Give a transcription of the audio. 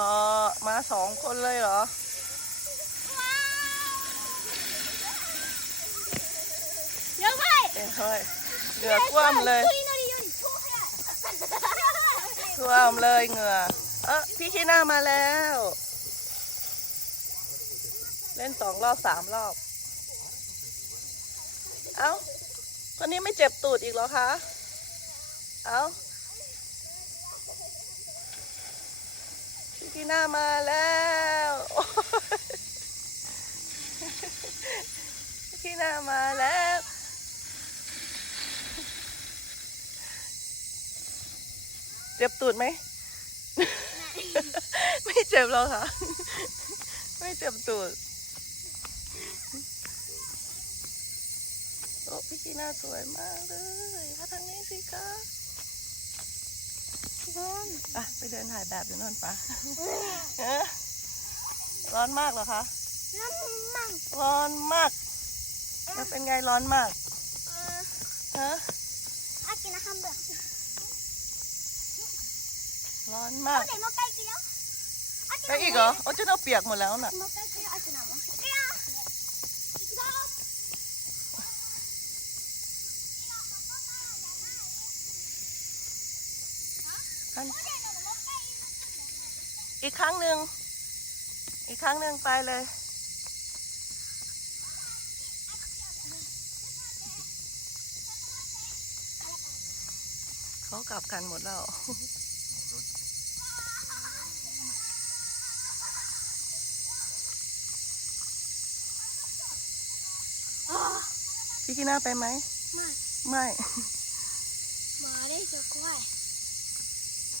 ออมาสองคนเลยเหรอ เองเฮ้ยเหงื่อท่วมเลยท่วมเลยเหงื่อ เออพี่ชีน่ามาแล้ว เล่นสองรอบสามรอบ เอ้าคนนี้ไม่เจ็บตูดอีกเหรอคะ เอ้า พี่หน้ามาแล้วพี่หน้ามาแล้วเจ็บตูดไหม ไม่เจ็บหรอกค่ะ ไม่เจ็บตูด โอ้พี่กีน่าสวยมากเลยมาทางนี้สิคะ นอะไปเดินถ่ายแบบอยู่นนท์ปะร้อนมากเหรอคะ ร้อนมาก ร้อนมากแล้เป็นไงร้อนมากฮะอากินอาหารเบื่อร้อนมากไปอีกเหรอโอ้จะเอาเปียกหมดแล้วน่ะ อีกครั้งหนึ่ง อีกครั้งหนึ่งไปเลย เขากลับกันหมดแล้วพี่กีน่าไปไหม ไม่ ไม่ มาได้จะกล้วย